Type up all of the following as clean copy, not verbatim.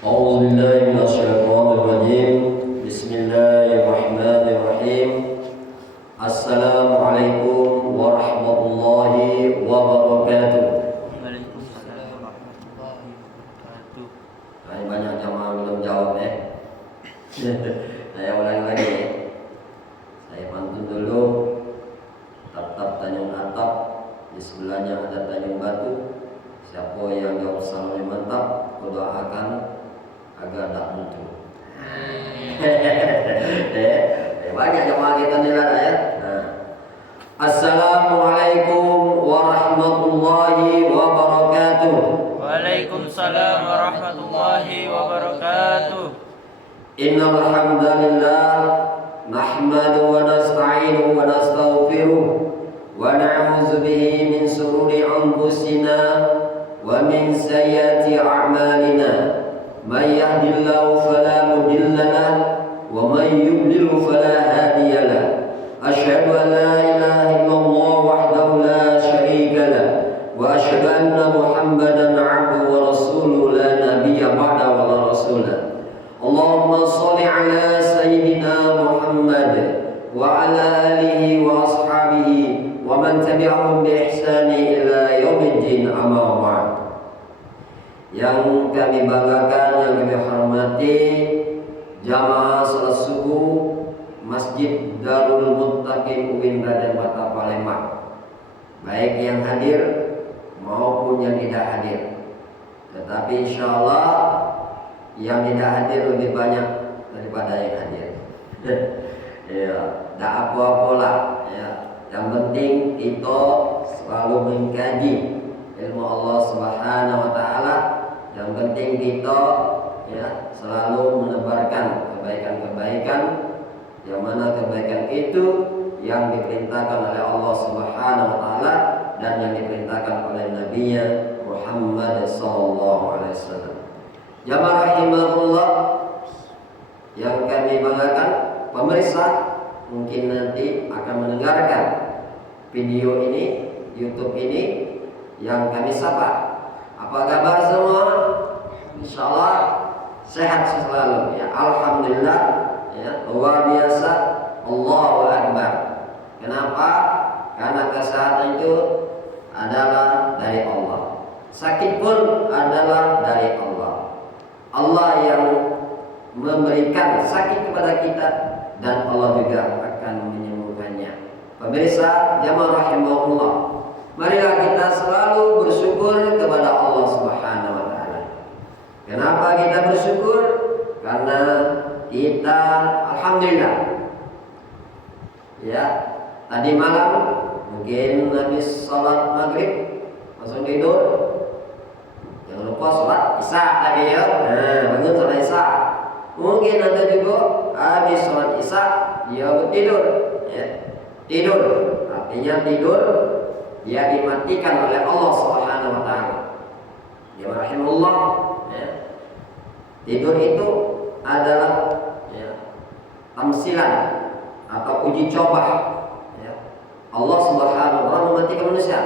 أعوذ بالله من الشيطان الرجيم. بسم الله الرحمن الرحيم. السلام عليكم ورحمة الله وبركاته. Waalaikumsalam warahmatullahi wabarakatuh. Nah, banyak jamaah belum jawab ya. Saya ulangi lagi ya. Saya pantun dulu. Tatap Tanjung Atap, di sebelahnya ada Tanjung Batu. Siapa yang jawab salamnya mantap, kudoakan agar tak buntu. Banyak jamaah kita nih lah ya. Assalamualaikum warahmatullahi wabarakatuh. Waalaikumsalam warahmatullahi wabarakatuh. Innal hamdalillah nahmadu wa nasta'inu wa nastaghfiruh wa na'udzu bihi min shururi anfusina wa min sayyiati a'malina. May yahdihillahu fala mudilla lahu wa may yudlil fala hadiya lahu. Asyhadu an la ilaha illallah wahdahu la syarika lahu wa asyhadu anna Muhammadan 'abduhu wa rasuluhu la nabiyya ba'da wa la rasulah. Allahumma shalli ala sayyidina Muhammad wa ala alihi wa ashabihi wa man tabi'ahum bi ihsani ila yaumiddin, amma ba'd. Yang kami banggakan, yang kami hormati jamaah salat subuh Masjid Darul Muttaqin UIN Raden Bata Palembang, baik yang hadir maupun yang tidak hadir. Tetapi insya Allah yang tidak hadir lebih banyak daripada yang hadir. Ya, tak apa-apalah. Ya, yang penting kita selalu mengkaji ilmu Allah Subhanahu Wa Taala. Yang penting kita ya selalu menebarkan kebaikan-kebaikan, yang mana kebaikan itu yang diperintahkan oleh Allah Subhanahu Wa Taala dan yang diperintahkan oleh Nabi-Nya Muhammad sallallahu alaihi wasallam. Jamaah rahimahullah yang kami banggakan, pemirsa mungkin nanti akan mendengarkan video ini, YouTube ini yang kami sapa. Apa kabar semua? Insyaallah sehat selalu ya. Alhamdulillah ya, luar biasa. Allahu Akbar. Kenapa? Karena kesehatan itu adalah dari Allah. Sakit pun adalah dari Allah. Allah yang memberikan sakit kepada kita dan Allah juga akan menyembuhkannya. Pemirsa jamaah rahimahullah, marilah kita selalu bersyukur kepada Allah Subhanahu Wa Taala. Kenapa kita bersyukur? Karena kita alhamdulillah ya, tadi malam mungkin habis sholat maghrib langsung tidur. Jangan lupa sholat isya tadi ya. Bangun sholat isya. Mungkin ada juga habis sholat isya dia tidur. Ya. Tidur, artinya tidur dia dimatikan oleh Allah Subhanahu Wa Taala. Ya rahimahullah. Ya. Tidur itu adalah ya, tamsilan atau uji coba. Ya. Allah Subhanahu Wa Taala mematikan manusia.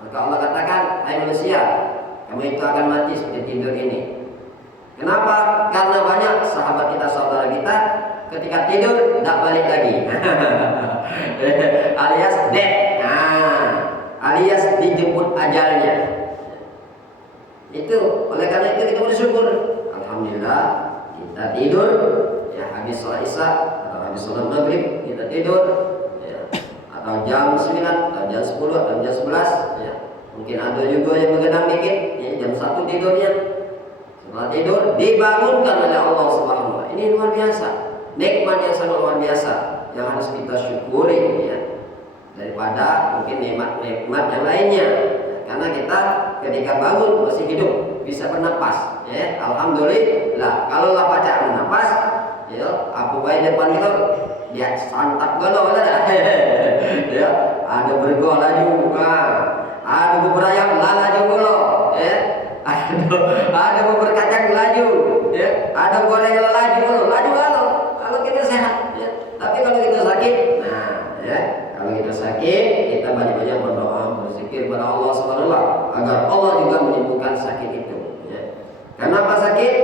Maka Allah katakan, hai manusia, kamu itu akan mati seperti tidur ini. Kenapa? Karena banyak sahabat kita, saudara kita ketika tidur tidak balik lagi. Alias dead. Alias dijemput ajalnya. Itu oleh karena itu kita bersyukur. Alhamdulillah kita tidur ya, habis sholat isya atau habis sholat maghrib kita tidur ya, atau jam 9 atau jam 10 atau jam 11 ya. Mungkin ada juga yang begadang dikit ya, jam 1 tidurnya. Setelah tidur dibangunkan oleh Allah Subhanahu Wa Taala. Ini luar biasa, nikmat yang sangat luar biasa yang harus kita syukuri ya, daripada mungkin nikmat yang lainnya. Karena kita ketika bangun masih hidup, bisa bernapas ya. Alhamdulillah. Kalau lah baca bernapas ya, apa baik depan itu dia santak golo lah. Ya, ada bergol laju, ada bubur ayam laju golo ya. Ada bubur kacang laju ya, ada goreng laju golo, laju kalau kita sehat ya. Tapi kalau kita sakit, nah ya, kalau kita sakit kita banyak-banyak berdoa, berzikir kepada Allah Subhanahu Wa Taala agar Allah juga menyembuhkan sakit itu ya. Kenapa sakit?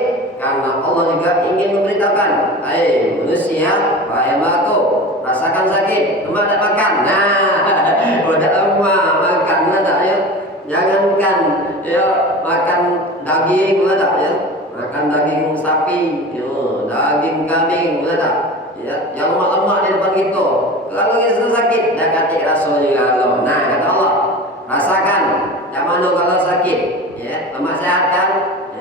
ya, Pak Emma tuh rasakan sakit, emak tak makan. Nah, udah emak makan tak ya? Jangankan ya makan daging tak ya, makan daging sapi, yo, daging kambing tak ya, yang lemak-lemak di depan kita. Kalau kita sakit, dah kata Rasulullah Allah. Nah, kata Allah, rasakan. Yang mana kalau sakit, ya, lemak sehat kan?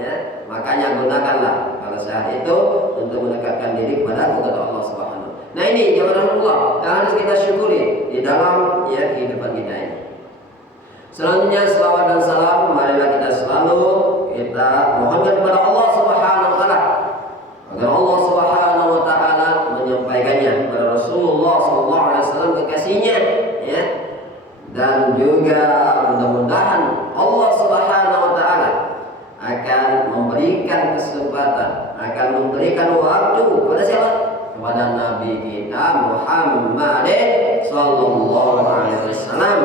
Ya, makanya gunakanlah kalau sehat itu untuk mendekatkan diri kepada kata Allah Subhanahu. Nah ini jamaah Allah yang harus kita syukuri di dalam ya kehidupan kita ini. Selanjutnya selawat dan salam marilah kita selalu kita mohonkan kepada Allah Subhanahu wa taala agar Allah Subhanahu wa taala menyampaikannya kepada Rasulullah sallallahu alaihi wasallam kekasihnya ya. Dan juga mudah-mudahan Allah Subhanahu wa taala akan memberikan kesempatan, akan memberikan waktu kepada siapa? Kepada Nabi kita Muhammad sallallahu alaihi wasallam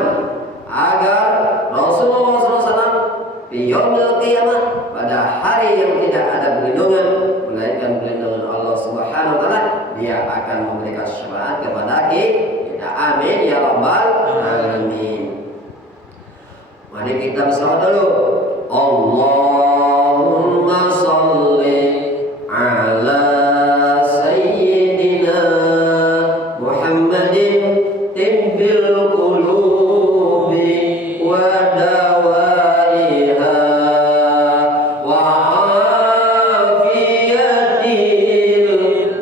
agar Rasulullah SAW di yaumil qiyamah pada hari yang tidak ada perlindungan melainkan perlindungan Allah Subhanahu wa taala, dia akan memberikan syafaat kepada kita. Amin ya rabbal alamin. Mari kita bersalawat dulu. Allahumma shalli ala sayyidina Muhammadin tibbil qulubi wa dawaiha wa afiyatil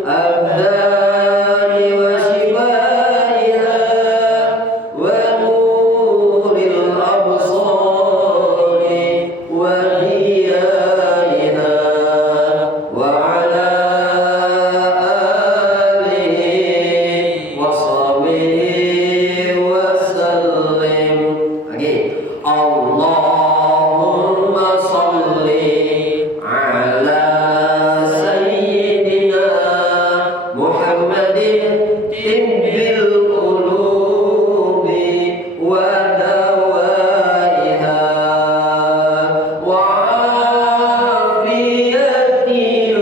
abdani wa shifaiha wa nuril absari wa diyariha wa ala alihi wa sahbihi wa sallim. Lagi Allahumma shalli ala sayyidina Muhammadin tibbil qulubi wa dawaiha wa afiyatil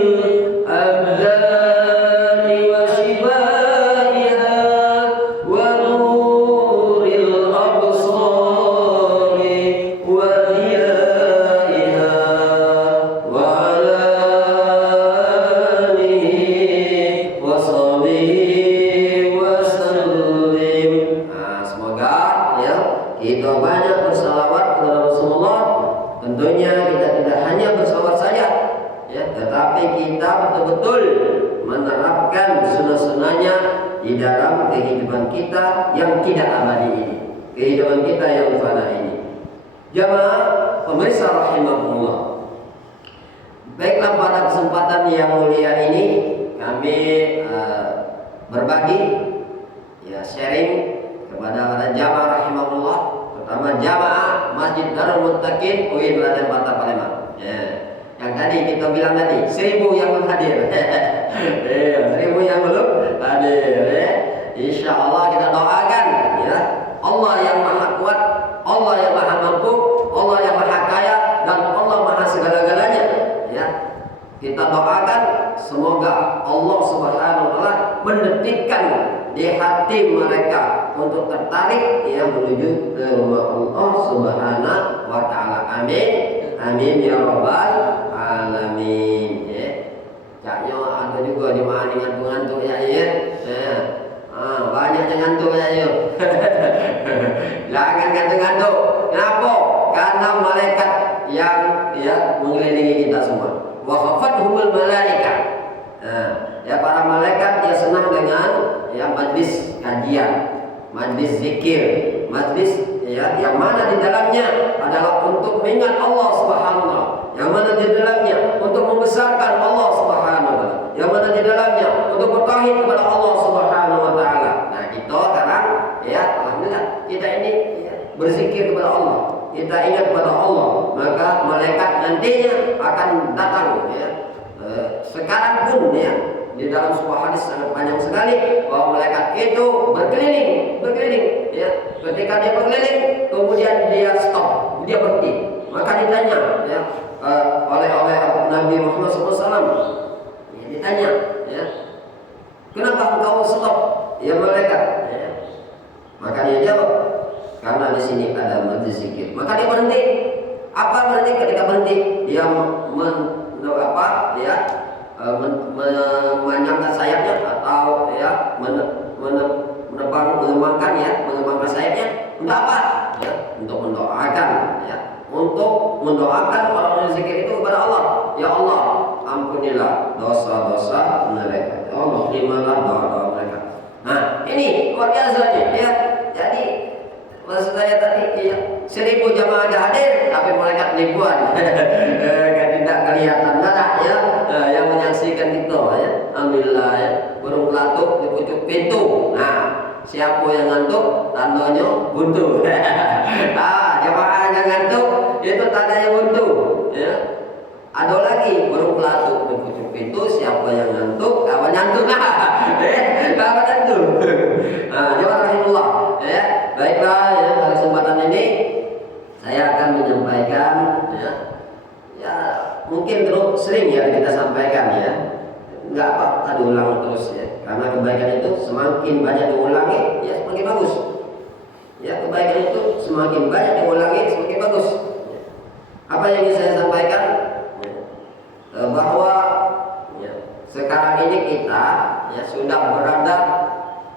abdani wa shifaiha wa nuril absari wa diyaiha wa ala alihi wa sahbihi wa sallim. Nah, semoga ya kita banyak bersalawat kepada Rasulullah. Tentunya kita tidak hanya bersalawat saja ya, tetapi kita betul-betul menerapkan sunnah-sunnahnya di dalam kehidupan kita yang tidak abadi ini, kehidupan kita yang fana ini. Jamaah pemirsa rahimahullah, baiklah pada kesempatan yang mulia ini kami berbagi ya, sharing kepada para jamaah rahimahullah, terutama jamaah Masjid Darul Muttaqin UIN Laten Mata Palembang. Ya. Yang tadi kita bilang tadi 1000 yang belum hadir. 1000 yang belum hadir. Ya. Insya Allah kita doakan ya, Allah yang maha kuat, Allah yang maha mampu, Allah yang maha kaya, dan Allah maha segala-galanya ya. Kita doakan semoga Allah Subhanahu wa taala mendetikkan di hati mereka untuk tertarik ya menuju ke rumah Allah Subhanahu wa taala. Amin. Amin ya rabbal alamin. Ya. Caknya ada juga jemaah yang ngantuk-ngantuk ya ya. Banyak yang ngantuk ya ya. Jangan ngantuk-ngantuk. Kenapa? Karena malaikat yang ya mengelilingi kita semua. Wa khafathumul malaika. Ya para malaikat yang senang dengan ya majlis kajian, majlis zikir, majlis ya yang mana di dalamnya adalah untuk mengingat Allah Subhanahu wa taala, yang mana di dalamnya untuk membesarkan Allah Subhanahu wa taala, yang mana di dalamnya untuk bertauhid kepada Allah Subhanahu wa taala. Nah, kita sekarang ya alhamdulillah kita ini ya, berzikir kepada Allah, kita ingat kepada Allah, maka malaikat nantinya akan datang ya. Sekarang pun ya di dalam sebuah hadis sangat panjang sekali bahwa malaikat itu berkeliling ya. Ketika dia berkeliling kemudian dia stop, dia berhenti, maka ditanya ya oleh Nabi Muhammad SAW ya, ditanya ya, kenapa memanjangkan sayapnya atau ya mengembangkan sayapnya untuk apa? Ya, untuk mendoakan ya, untuk mendoakan orang yang zikir itu kepada Allah. Ya Allah, ampunilah dosa-dosa mereka. Ya Allah, terimalah doa-doa mereka. Nah, ini luar biasa nih ya. Jadi maksud saya tadi ya, 1000 jamaah ada hadir tapi malaikat ribuan. Tidak kelihatan nada ya, yang menyaksikan itu ya. Alhamdulillah ya. Burung pelatuk di pucuk pintu. Nah, siapa yang ngantuk tandanya buntu. Jamaah yang ngantuk itu tandanya buntu ya. Ada lagi burung pelatuk di pucuk pintu, siapa yang ngantuk kawan ngantuk. Kawan ngantuk. Jamaah rahimullah ya. Baiklah ya, pada kesempatan ini saya akan menyampaikan ya mungkin terus sering ya kita sampaikan ya, nggak apa-apa diulang terus ya, karena kebaikan itu semakin banyak diulangi ya semakin bagus ya, kebaikan itu semakin banyak diulangi semakin bagus. Apa yang ingin saya sampaikan bahwa ya, sekarang ini kita ya sudah berada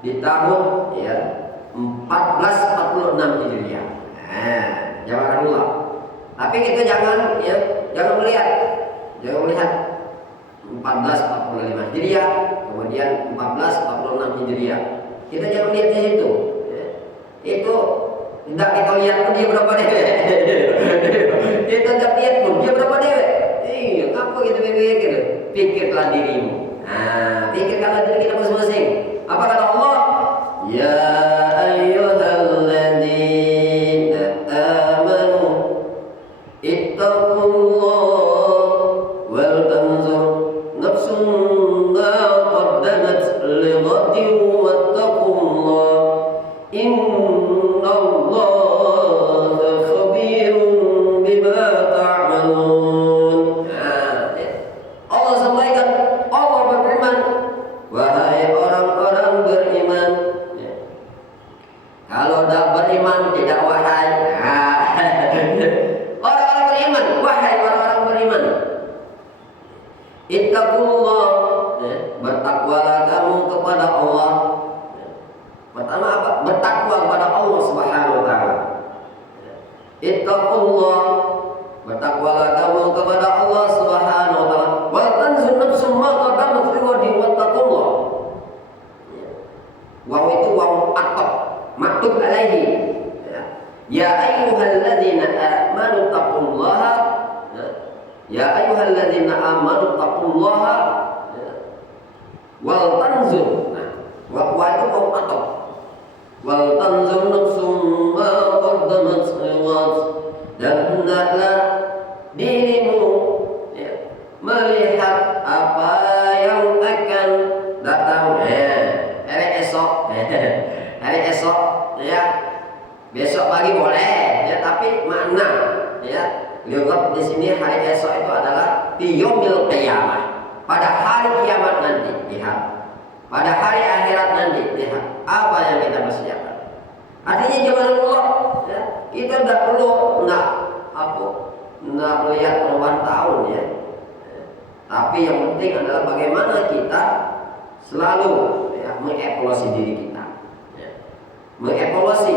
di tahun ya 1446 Hijriah. Jangan lupa. Tapi kita jangan melihat 1445 Hijriah, kemudian 1446 Hijriah. Kita jangan lihat di situ. Ya. Itu tidak kita lihat pun dia berapa dewek. Kita tidak lihat pun dia berapa dewek. Iya, apa gitu pikir? Pikirlah dirimu. Nah, pikirkanlah diri kita masing-masing. Apa kata Allah? Ya ayyuhalladzina amanu ittaqullah wal tanzur nafsum ma qaddamat lighadin wattaqullah innallaha khabirun bima ta'malun. Allah sampaikan, Allah berfirman, wahai orang-orang beriman. Kalau tidak beriman tidak wahai. Orang-orang beriman, wahai orang-orang beriman. Ittaqullah, bertakwalah kamu kepada Allah. Pertama apa? Bertakwa kepada Allah Subhanahu wa taala. Ittaqullah, bertakwalah kamu kepada Allah Subhanahu wa taala. Wa tanzur nafsum ma qaddamat lighadin wattaqullah. Waw itu waw ataf maktub alaihi. Ya ayyuhalladzina amanu taqullaha. Ya ayyuhalladzina amanu taqullaha wal tanzur. Wa itu waw ataf. Wal tanzur nafsum ma qaddamat lighad. Dan hendaklah dirimu melihat apa yang akan datang. Hari esok ya, besok pagi boleh ya, tapi makna ya lihat di sini hari esok itu adalah yaumil qiyamah, pada hari kiamat nanti. Lihat pada hari akhirat nanti, lihat apa yang kita persiapkan. Artinya zaman Allah ya, kita tidak perlu nak melihat perubahan tahun ya, tapi yang penting adalah bagaimana kita selalu mengevaluasi diri kita, mengevaluasi,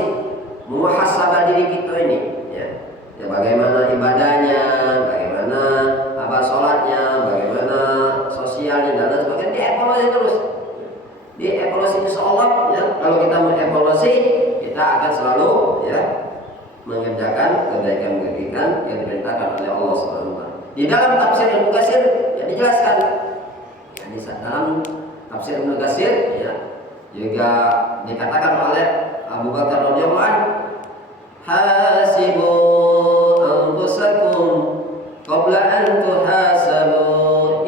muhasabah diri kita ini, ya bagaimana ibadahnya, bagaimana sholatnya, bagaimana sosialnya dan lain sebagainya, dievaluasi terus, dievaluasi insyaallah ya. Kalau kita mengevaluasi, kita akan selalu mengerjakan kebaikan-kebaikan yang diperintahkan oleh Allah SWT. Di dalam tafsir Ibnu Katsir dijelaskan, di dalam tafsir Ibnu Katsir juga dikatakan oleh Abu Bakar radhiyallahu anhu, hasibu anfusakum qabla an tuhasabu.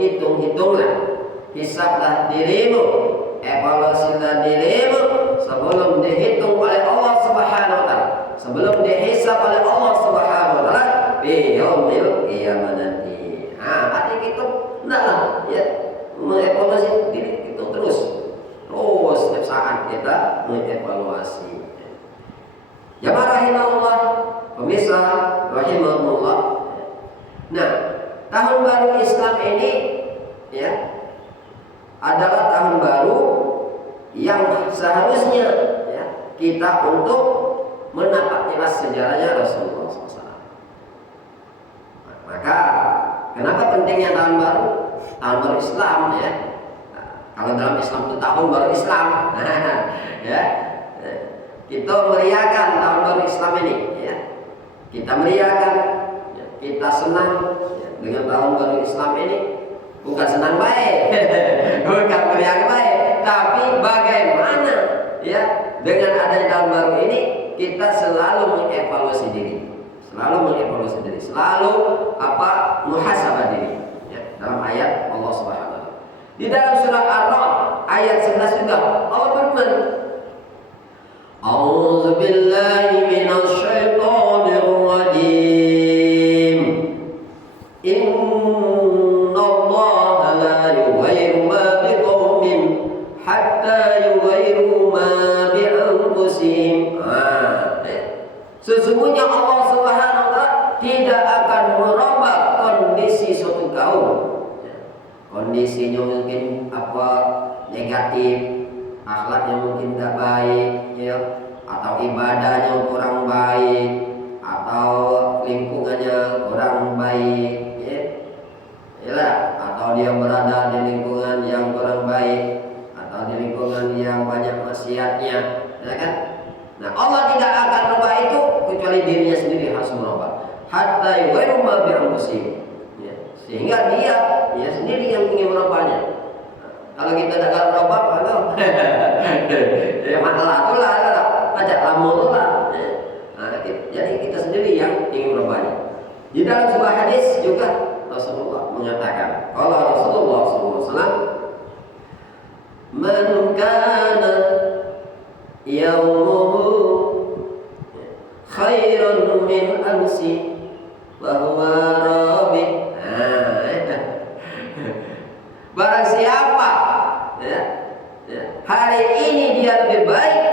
Hitung-hitunglah, hisablah dirimu, evaluasilah dirimu sebelum dihitung oleh Allah Subhanahu wa taala, sebelum dihisab oleh Allah Subhanahu wa taala di yaumil qiyamah nanti. Hati kita hendaklah mengevaluasi diri kita terus setiap saat kita mengevaluasi. Jamaah rahimahullah, pemirsa rahimahullah. Nah, tahun baru Islam ini ya adalah tahun baru yang seharusnya ya, kita untuk menapak tilas sejarahnya Rasulullah SAW. Maka kenapa pentingnya tahun baru? Tahun baru Islam ya. Nah, kalau dalam Islam itu tahun baru Islam, ya. Kita meriahkan tahun baru Islam ini, ya. Kita meriahkan, ya. Kita senang ya, dengan tahun baru Islam ini. Bukan senang baik, bukan meriah baik, tapi bagaimana ya dengan adanya tahun baru ini kita selalu mengevaluasi diri, selalu muhasabah diri. Ya, dalam ayat Allah Subhanahu wa taala. Di dalam surah Ar-Ra'd ayat 11 juga Allah berfirman, A'udzu billahi minasy syaithanir rajim. Innallaha la yughayyiru ma biqaumin hatta yughayyiru ma bi anfusihim. Sesungguhnya Allah Subhanahu wa taala tidak akan merubah kondisi suatu kaum. Kondisinya mungkin negatif, akhlaknya mungkin tidak baik, ya, atau ibadahnya kurang baik, atau lingkungannya kurang baik, ya, atau dia berada di lingkungan yang kurang baik, atau di lingkungan yang banyak maksiatnya, ya kan? Nah, Allah tidak akan merubah itu kecuali dirinya sendiri harus merubah. Hatta yughayyiru ma bi anfusihim. Ya, sehingga dia sendiri yang ingin merubahnya. Nah, kalau kita tidak merubah, kalau ya masalah itulah, ajak lamun lah. Nah, jadi kita sendiri yang ingin merubahnya. Di dalam sebuah hadis juga Rasulullah mengatakan, kalau Rasulullah SAW, man kana yaumuhu khairun min amsi wa huwa rabi. Barang siapa ya, hari ini dia lebih baik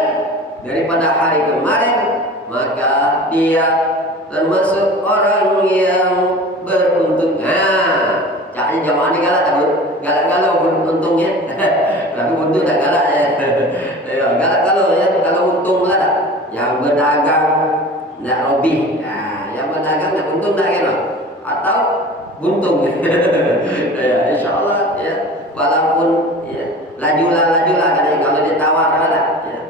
daripada hari kemarin, maka dia termasuk orang yang beruntung. Caknya jamaah ini galak takut, galak-galak beruntungnya. Tapi untung tak galak ya. Galak-galak ya, kalau untung lah. Yang berdagang nak robi, yang berdagang nak untung tak kena, atau buntung. Ya, insyaallah ya, walaupun ya lajulah katanya kalau ditawar ada, ya,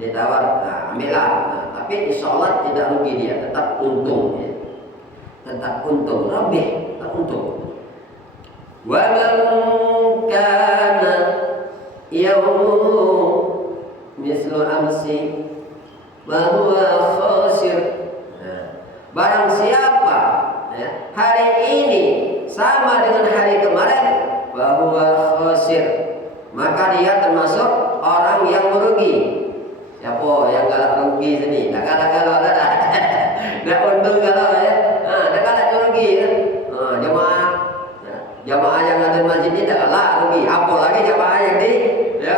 ditawar, ambillah. Tapi insyaallah tidak rugi dia, tetap untung, ya. Tetap untung, lebih tetap untung. Wa man kana yawmuhu mislu amsi bahwa khasir. Barang siapa ya, hari ini sama dengan hari kemarin, bahwa khasir, maka dia termasuk orang yang merugi. Siapa yang galak rugi sini? Tak galak-galak dah. Dah untung galak ya. Dah galak rugi kan. Jamaah yang ada di masjid ini tak galak rugi. Apalagi jamaah yang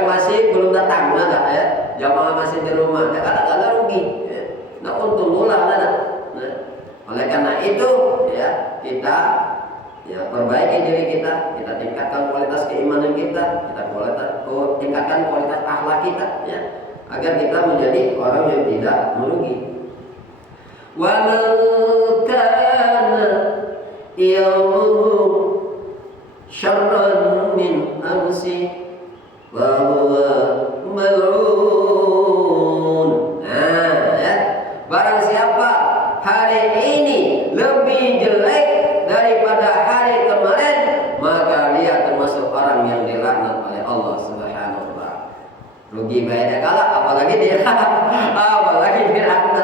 masih belum datang ya. Jamaah masih di rumah, tak galak rugi. Nak untung pula oleh karena itu ya, kita ya perbaiki diri kita tingkatkan kualitas keimanan kita tingkatkan kualitas akhlak kita ya, agar kita menjadi orang yang tidak merugi. Wa man kana yawmuhu syarran min amsi wa huwa mal'un. Ya. Barang siapa hari ini lebih jelek daripada hari kemarin, maka dia termasuk orang yang dilaknat oleh Allah Subhanahu wa taala. Rugi bayar galak, apalagi dilaknat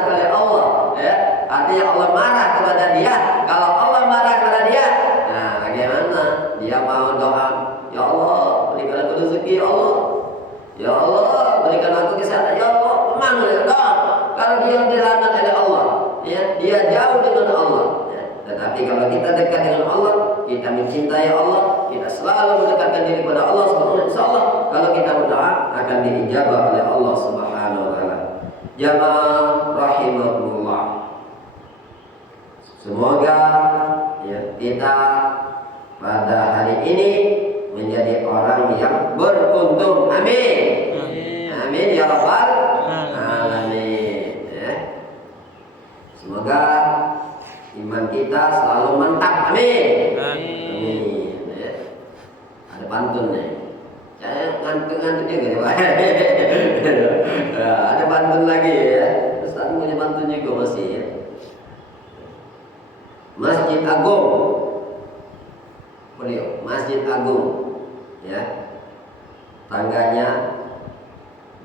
oleh Allah, ya. Artinya Allah marah kepada dia. Kalau Allah marah kepada dia, nah bagaimana? Dia mau doa, ya Allah berikan aku rezeki, ya Allah. Ya Allah berikan aku kesehatan, ya Allah. Mana ya doa? Kalau dia dilaknat oleh Allah, ya, dia jauh dengan Allah. Ya. Tetapi kalau kita dekat dengan Allah, kita mencintai Allah, kita selalu mendekatkan diri kepada Allah Subhanahu. Insyaallah kalau kita berdoa akan diijabah oleh Allah Subhanahu wa taala. Jamaah rahimahullah. Semoga ya kita pada hari ini menjadi orang yang beruntung. Amin. Amin ya rabbal alamin. Ya. Semoga iman kita selalu mantap. Amin. Amin. Ya. Ada pantun nih. Jangan ngantuk-ngantuk juga Pak. Ada pantun lagi ya. Ustaz punya pantun juga masih ya. Masjid Agung. Beliau Masjid Agung ya. Tangganya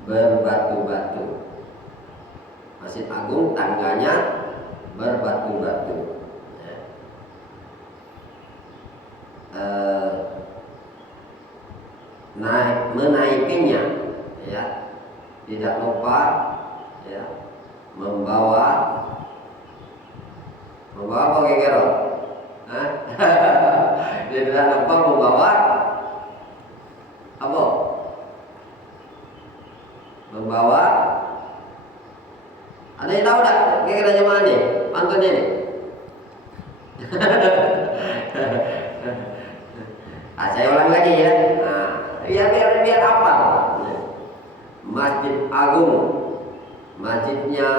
berbatu-batu. Masjid Agung tangganya berbatu-batu. Ya. Menaikinya ya, tidak lupa ya, membawa apa kira-kira? Tidak lupa membawa apa? Membawa, ada yang tahu tak kira-kira mana nih pantun ini? Saya ulang lagi ya. Biar apa? Masjid Agung, masjidnya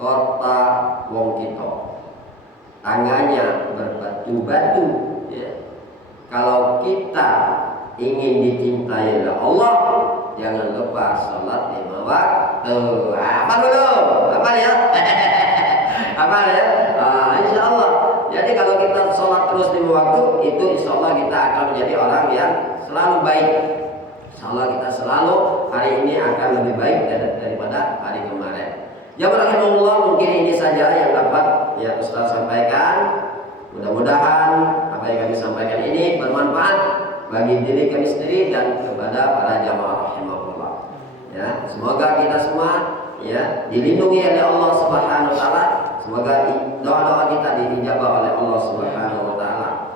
kota Wongkito, tangganya berbatu-batu. Ya. Kalau kita ingin dicintai oleh Allah, jangan lupa sholat 5 waktu. Apa dulu? Apa ya? Apa ya? Insya Allah. Jadi kalau kita sholat terus 5 waktu, itu insya Allah kita akan menjadi orang yang selalu baik. Insya Allah kita selalu hari ini akan lebih baik daripada hari kemarin. Ya rahimahullah, mungkin ini saja yang dapat ya Ustaz sampaikan. Mudah-mudahan apa yang kami sampaikan ini bermanfaat bagi diri kami sendiri dan kepada para jamaah rahimahullah. Ya, semoga kita semua ya dilindungi oleh Allah Subhanahu wa taala. Semoga doa-doa kita diijabah oleh Allah Subhanahu wa taala.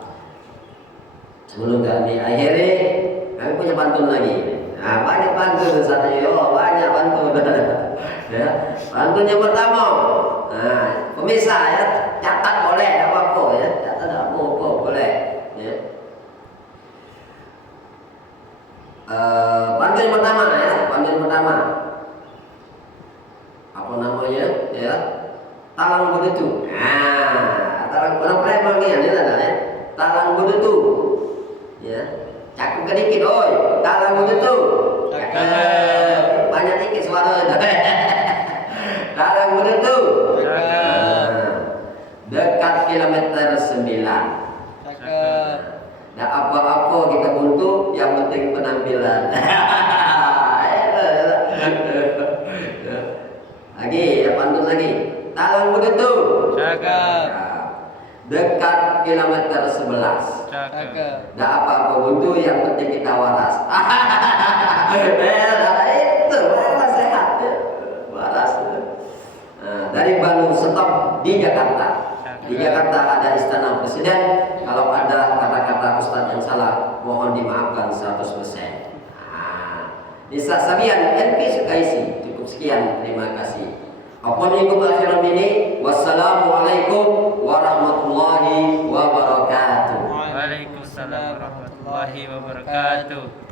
Sebelum kami akhiri, kami punya pantun lagi. Nah, banyak pantun sana yo, banyak pantun. Ya, pantun yang pertama. Nah, pemirsa ya, catat boleh, tidak apa-apa ya. Catat tidak apa-apa, boleh. Ya. Pantun yang pertama ya, pantun yang pertama. Apa namanya? Ya. Talang bedutu. Nah, talang orang Palembang ni ada ya. Talang bedutu. Ya. Cakap sedikit oi. Talang bedutu. Cakap. Banyak dikit suara. Talang bedutu. Dekat kilometer 9. Cakap. Dah apa-apa kita buntu, yang penting penampilan. Lagi, ya pantun lagi. Talang begitu. Cakap. Dekat kilometer 11. Cakap. Dah apa-apa buntu, yang penting kita waras. Itu waras sehat. Waras. Dari Bandung stop di Jakarta. Di Jakarta ada Istana Presiden. Kalau ada kata-kata Ustadz yang salah, mohon dimaafkan 100%. Nisa Sabian NP Sukaisi. Cukup sekian, terima kasih. Wassalamualaikum warahmatullahi wabarakatuh. Waalaikumsalam warahmatullahi wabarakatuh.